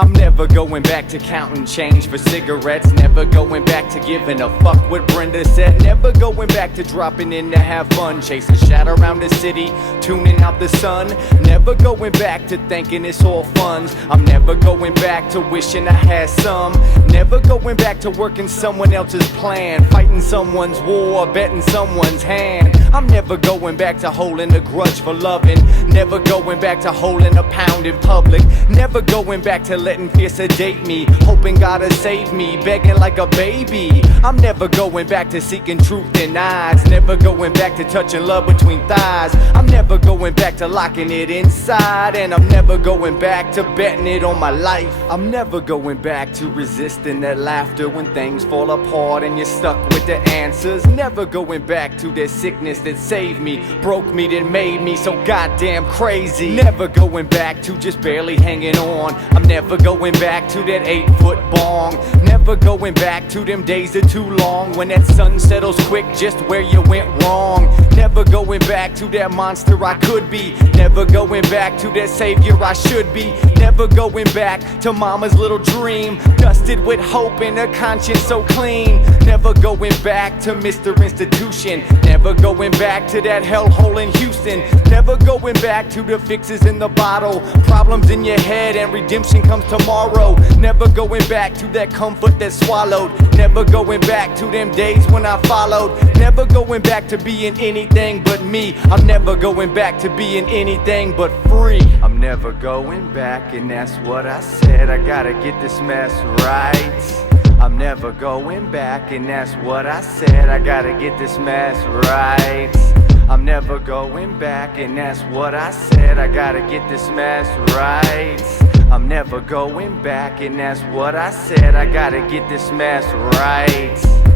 I'm never going back to counting change for cigarettes. Never going back to giving a fuck what Brenda said. Never going back to dropping in to have fun, chasing shadow around the city, tuning out the sun. Never going back to thinking it's all funds. I'm never going back to wishing I had some. Never going back to working someone else's plan, fighting someone's war, betting someone's hand. I'm never going back to holding a grudge for loving. Never going back to holding a pound in public. Never going back to letting fear sedate me, hoping God'll save me, begging like a baby. I'm never going back to seeking truth in eyes. Never going back to touching love between thighs. I'm never going back to locking it inside. And I'm never going back to betting it on my life. I'm never going back to resisting that laughter when things fall apart and you're stuck with the answers. Never going back to that sickness that saved me, broke me, that made me so goddamn crazy. Never going back to just barely hanging on. I'm never going back to that 8-foot bong. Never going back to them days are too long, when that sun settles quick just where you went wrong. Never going back to that monster I could be. Never going back to that savior I should be. Never going back to mama's little dream, dusted with hope and a conscience so clean. Never going back to Mr. Institution. Never going back to that hellhole in Houston. Never going back to the fixes in the bottle, problems in your head and redemption comes tomorrow. Never going back to that comfort that's swallowed. Never going back to them days when I followed. Never going back to being anything but me. I'm never going back to being anything but free. I'm never going back, and that's what I said. I gotta get this mess right. I'm never going back, and that's what I said. I gotta get this mess right. I'm never going back, and that's what I said. I gotta get this mess right. I'm never going back, and that's what I said. I gotta get this mess right.